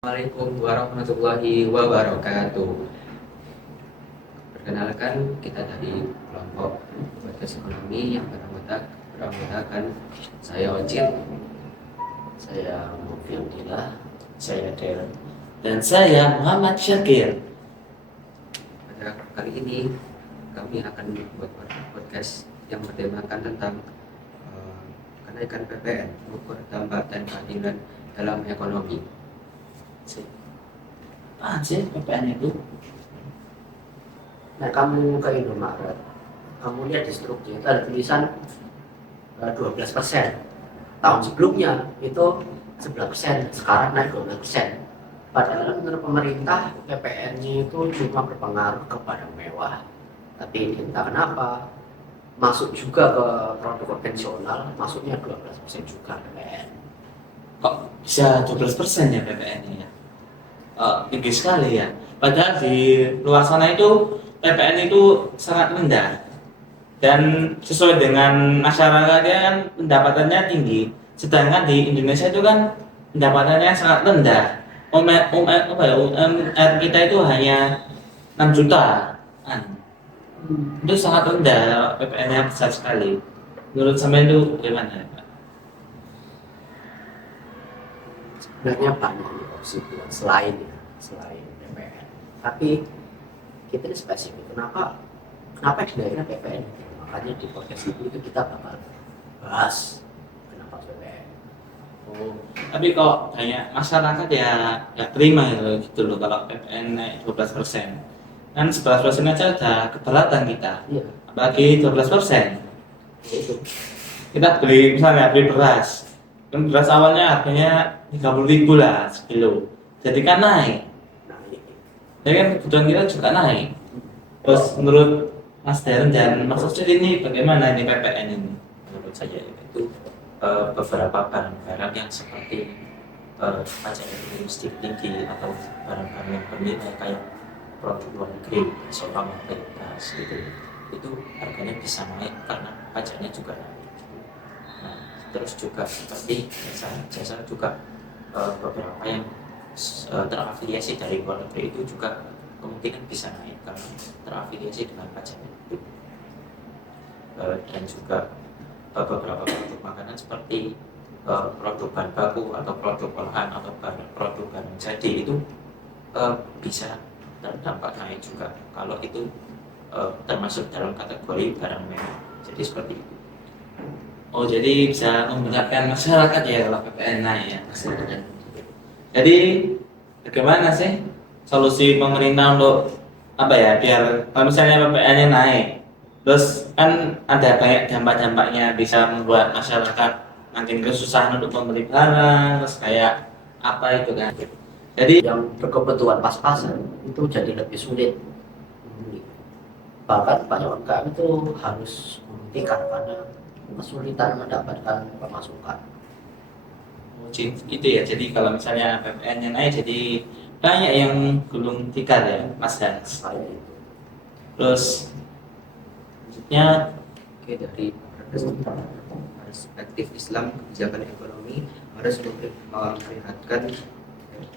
Assalamualaikum warahmatullahi wabarakatuh. Perkenalkan, kita dari kelompok podcast ekonomi yang beranggotakan saya Ocit, Saya Mufiadillah, saya Del, dan saya Muhammad Syakir. Pada kali ini kami akan membuat podcast yang bertemakan tentang kenaikan PPN, ukur dampak dan keadilan dalam ekonomi. Apaan sih PPN itu? Nah, kamu ke Indomaret, kamu lihat di struktur itu ada tulisan 12%. Tahun sebelumnya itu 11%, sekarang naik 12%. Padahal menurut pemerintah PPN-nya itu cuma berpengaruh ke barang mewah. Tapi entah kenapa masuk juga ke produk konvensional, masuknya 12% juga PPN. Kok bisa 12% ya PPN-nya? Tinggi sekali ya. Padahal di luar sana itu PPN itu sangat rendah. Dan sesuai dengan masyarakatnya kan pendapatannya tinggi. Sedangkan di Indonesia itu kan pendapatannya sangat rendah. UMR kita itu hanya 6 juta. Itu sangat rendah, PPN-nya besar sekali. Menurut sampean itu gimana, Pak? Sebenarnya banyak opsi selain PPN. Tapi kita ini spesifik. Kenapa dinaikin PPN? Makanya di podcast itu kita bakal bahas kenapa PPN. Oh, tapi kok banyak masyarakat ya nggak terima gitu loh kalau PPN naik 12%. Kan 11% aja udah keberatan kita. Iya, Apalagi 12%. itu. Kita beli beras. Kan beras awalnya harganya 30.000 lah sekilo. Jadi kan naik. Nah, ini Jadi kan kebutuhan kita juga naik. Terus menurut Mas Darren dan Mas Ocit ini bagaimana ini PPN ini? Menurut saya itu beberapa barang-barang yang seperti pajak domestik tinggi atau barang-barang yang bernilai kayak produk luar negeri, seorang gas gitu, itu harganya bisa naik karena pajaknya juga naik. Nah, terus juga seperti jasa juga beberapa yang terafiliasi dari luar negeri itu juga kemungkinan bisa naik karena terafiliasi dengan pajaknya itu. Dan juga beberapa produk makanan seperti produk bahan baku atau produk olahan atau produk barang jadi itu bisa terdampak naik juga kalau itu termasuk dalam kategori barang mewah. Jadi seperti itu. Oh, jadi bisa memberatkan masyarakat ya kalau PPN naik ya. Jadi bagaimana sih solusi pemerintah untuk apa ya biar kalau misalnya PPN-nya naik, terus kan ada banyak dampak-dampaknya bisa membuat masyarakat makin kesusahan untuk membeli barang, terus kayak apa itu kan. Jadi yang berkebutuhan pas-pasan itu jadi lebih sulit. Bahkan banyak UMKM itu harus menghentikan karena kesulitan mendapatkan pemasukan. itu ya. Jadi kalau misalnya PPN-nya naik, jadi banyak yang gulung tikar ya, Mas Hans. Kayak itu. Terus selanjutnya Oke, dari perspektif Islam, kebijakan ekonomi harus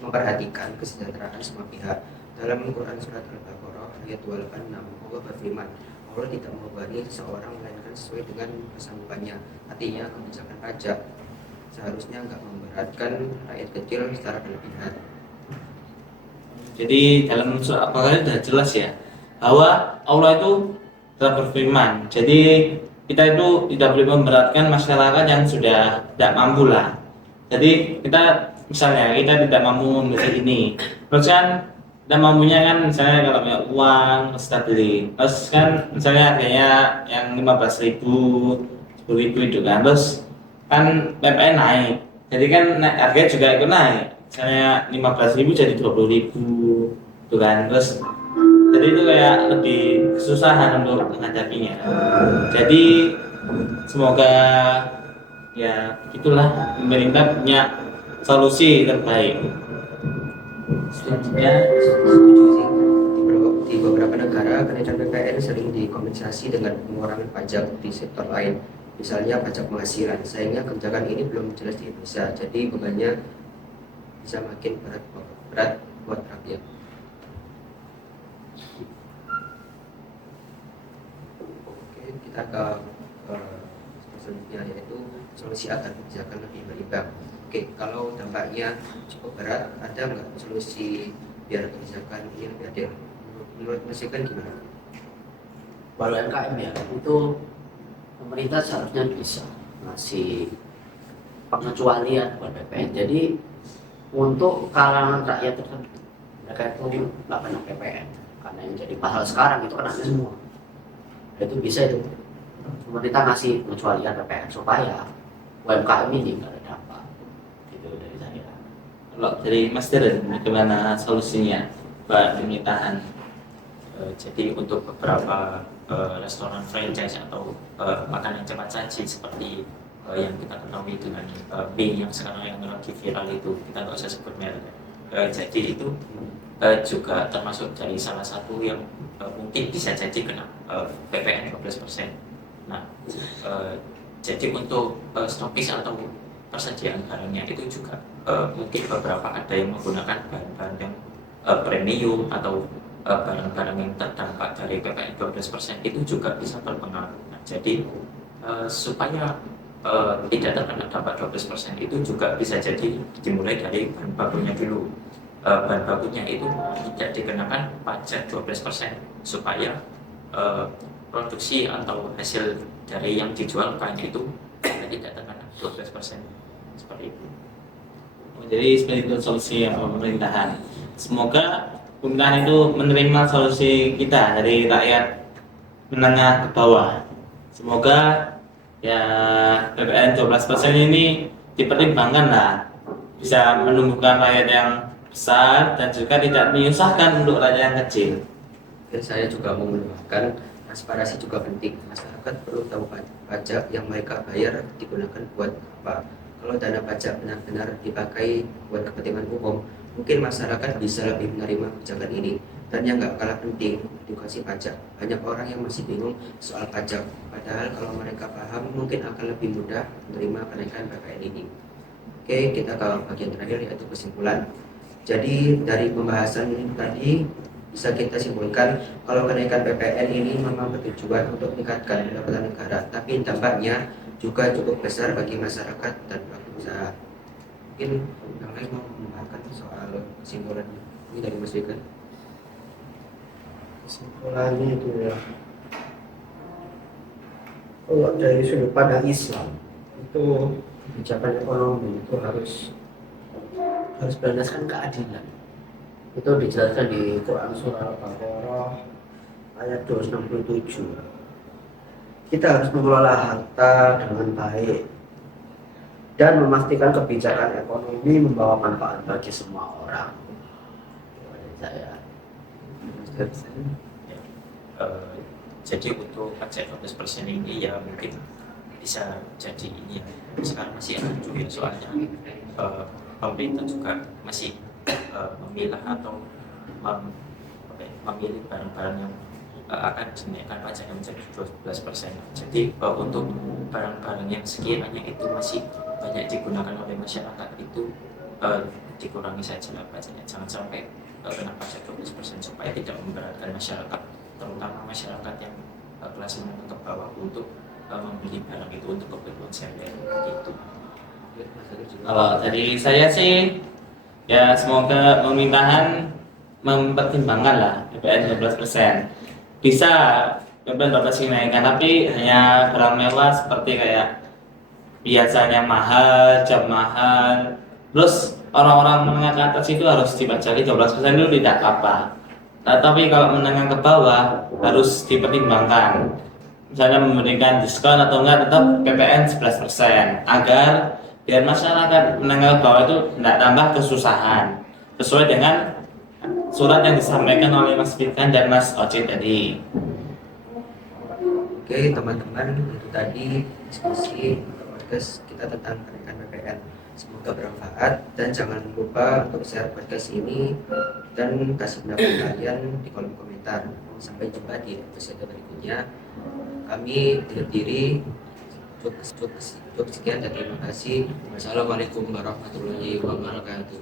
memperhatikan kesejahteraan semua pihak. Dalam Quran surat Al-Baqarah ayat 286, Allah berfirman, Allah tidak membebani seseorang melainkan sesuai dengan kesanggupannya. Artinya kebijakan pajak seharusnya nggak memberatkan rakyat kecil secara berlebihan. jadi dalam surat Al-Baqarah sudah jelas ya bahwa Allah itu telah berfirman. Jadi kita itu tidak boleh memberatkan masyarakat yang sudah tidak mampu lah. Jadi kita misalnya kita tidak mampu membeli ini, terus kan kita mampunya kan misalnya kalau punya uang terus kita beli, terus kan misalnya harganya yang 15.000, 10.000 itu kan, terus kan PPN naik, jadi kan harganya juga ikut naik, misalnya 15.000 jadi 20.000 itu kan, terus jadi itu kayak lebih kesusahan untuk menghadapinya. Jadi semoga ya itulah pemerintah punya solusi terbaik. Selanjutnya Setuju sih. Di beberapa negara kenaikan PPN sering dikompensasi dengan pengurangan pajak di sektor lain, misalnya pajak penghasilan. Sayangnya kebijakan ini belum jelas di Indonesia, jadi bebannya bisa makin berat berat buat rakyat. Oke, kita ke selanjutnya, yaitu solusi agar kebijakan lebih berimbang. Oke, kalau dampaknya cukup berat, ada nggak solusi biar kebijakan ini lebih adil? Menurut Mas Ikan gimana? Kalau MKM ya, itu pemerintah seharusnya bisa ngasih pengecualian buat PPN. Jadi untuk kalangan rakyat tertentu, mereka itu nggak kena PPN. Karena yang jadi pasal sekarang itu kena semua. Itu bisa itu pemerintah ngasih pengecualian PPN supaya UMKM ini nggak ada dampak. Itu dari saya. Kalau dari Mas Deren, bagaimana solusinya buat pemerintahan? Jadi untuk beberapa restoran franchise atau makanan cepat saji seperti yang kita ketahui dengan mie yang sekarang yang lagi viral itu, kita nggak usah sebut merek. Jadi itu juga termasuk dari salah satu yang mungkin bisa jadi kena PPN 12%. Nah, jadi untuk stokis atau persediaan barangnya itu juga mungkin beberapa ada yang menggunakan bahan-bahan yang premium atau barang-barang yang terdampak dari PPN 12% itu juga bisa berpengaruh. Nah, jadi supaya tidak terkena dampak 12% itu juga bisa jadi dimulai dari bahan bakunya dulu. Bahan bakunya itu tidak dikenakan pajak 12% supaya produksi atau hasil dari yang dijual kainnya itu tidak terkena 12% seperti itu. Jadi seperti itu solusi yang pemerintahan. Semoga pemerintahan itu menerima solusi kita dari rakyat menengah ke bawah. Semoga ya PPN 12% ini dipertimbangkan lah, bisa menumbuhkan rakyat yang besar dan juga tidak menyusahkan untuk rakyat yang kecil. Dan saya juga mau menambahkan, transparansi juga penting. Masyarakat perlu tahu pajak yang mereka bayar digunakan buat apa. Kalau dana pajak benar-benar dipakai buat kepentingan umum, mungkin masyarakat bisa lebih menerima kebijakan ini. Dan yang nggak kalah penting, edukasi pajak. Banyak orang yang masih bingung soal pajak, padahal kalau mereka paham mungkin akan lebih mudah menerima kenaikan PPN ini. Oke, kita ke bagian terakhir, yaitu kesimpulan. Jadi dari pembahasan ini tadi bisa kita simpulkan kalau kenaikan PPN ini memang bertujuan untuk meningkatkan pendapatan negara, tapi dampaknya juga cukup besar bagi masyarakat dan pelaku usaha. Mungkin yang lain mau membahas soal kesimpulan ini dari Mas Wigan. Kesimpulannya itu ya, kalau dari sudut pandang Islam itu kebijakan ekonomi itu harus berdasarkan keadilan. Itu dijelaskan di Quran surah Al-Baqarah ayat 267. Kita harus mengelola harta dengan baik dan memastikan kebijakan ekonomi membawa manfaat bagi semua orang. Saya. Jadi untuk pajak 12% ini ya mungkin bisa jadi ini ya, sekarang masih acuh ya, soalnya pemerintah juga masih memilah atau memilih barang-barang yang akan dinaikkan pajaknya menjadi 12%. Jadi untuk barang-barang yang sekiranya itu masih banyak digunakan oleh masyarakat itu dikurangi saja lah pajaknya, jangan sampai kena pajak 12% supaya tidak memberatkan masyarakat, terutama masyarakat yang kelas menengah ke bawah untuk membeli barang itu untuk kebutuhan sehari-hari gitu. Kalau dari saya sih ya semoga pemerintahan mempertimbangkan lah PPN 12%. Bisa PPN 12% dinaikkan, tapi hanya barang mewah seperti kayak biasanya mahal, jam mahal. Terus orang-orang menengah ke atas itu harus dipajaki 12% itu tidak apa-apa. Nah, tapi kalau menengah ke bawah harus dipertimbangkan. Misalnya memberikan diskon atau enggak, tetap PPN 11% agar biar masyarakat menengah ke bawah itu tidak tambah kesusahan, sesuai dengan surat yang disampaikan oleh Mas Fikan dan Mas Oce tadi. Oke teman-teman, itu tadi diskusi podcast kita tentang kenaikan PPN. Semoga bermanfaat dan jangan lupa untuk share podcast ini dan kasih pendapat kalian di kolom komentar. Sampai jumpa di episode berikutnya. Kami undur diri. Cukup sekian dan terima kasih. Wassalamualaikum warahmatullahi wabarakatuh.